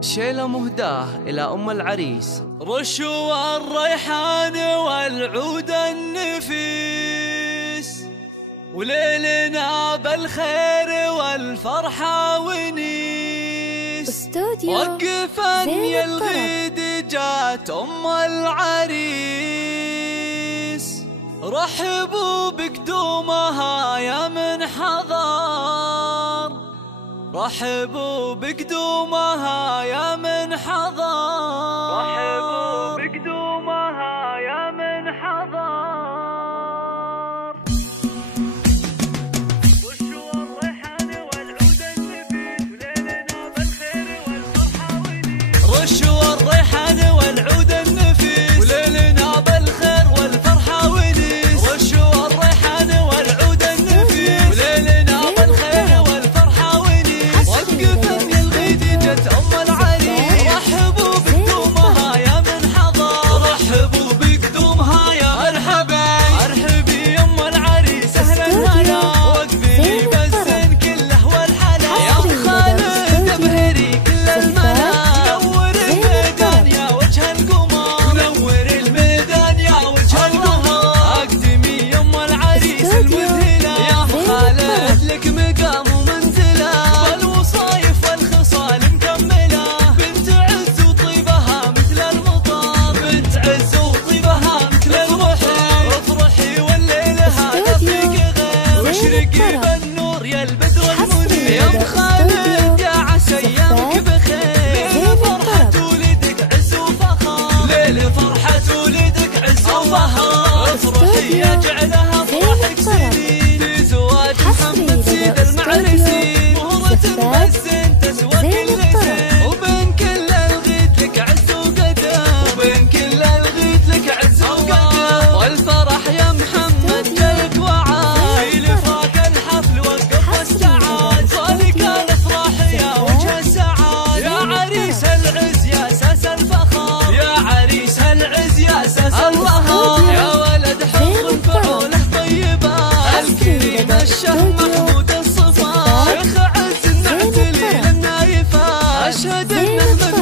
شيلة مهداة إلى أم العريس. رشوا الريحان والعود النفيس، وليلنا بالخير والفرحة ونيس. وقفا يا الغيد جات أم العريس، رحبوا بقدومها يا من حضر، رحبوا بقدومها يا من حضر، رحبوا بقدومها يا من حضر. رشوا الريحان والعود النفيس، وليلنا بالخير والفرحة ونيس. رشوا الريحان والعود النفيس، وليلنا بالخير والفرحة ونيس. رشوا الريحان والعود النفيس، وليلنا بالخير والفرحة ونيس. وقفا يا الغيد جت أم العريس، رحبوا بقدومها يا من حضر، رحبوا بقدومها يا مرحبا. ارحبي يا أم العريس أهلا هلا، وقفي بالزين كله والحلا. يا أم خالد ابهري كل الملا، نور الميدان يا وجه القمر، نور الميدان يا وجه القمر. اقدمي يا أم العريس المذهلة، يا أم خالد لك مقام ومنزلة، والوصايف والخصال مكملة. بنت عز وطيبها مثل المطر، بنت عز وطيبها مثل البحر. افرحي والليل هذا فيك غير، واشرقي بالنور يا البدر المنير. يا أم خالد يا عسى ايامك بخير، ليلة فرحة ولدك عز وفخر، ليلة فرحة ولدك عز وفخر. افرحي يا جعلها فرحك سنين، في زواج محمد سيد المعرسين. مهرة بالزين تسوى كل زين، وبين كل الغيد لك عز وقدم، وبين كل الغيد لك عز وقدم. والفرح يا محمد جايك وعاد، في لفاك الحفل وقف واستعاد. صالك الافراح يا وجه السعاد، يا عريس العز يا اساس الفخر، يا عريس العز يا اساس الفخر. يا ولد حر فعوله طيبه، الكريم الشه محمود الصفا. شيخ عز النعتلي للنايفه، اشهد انه من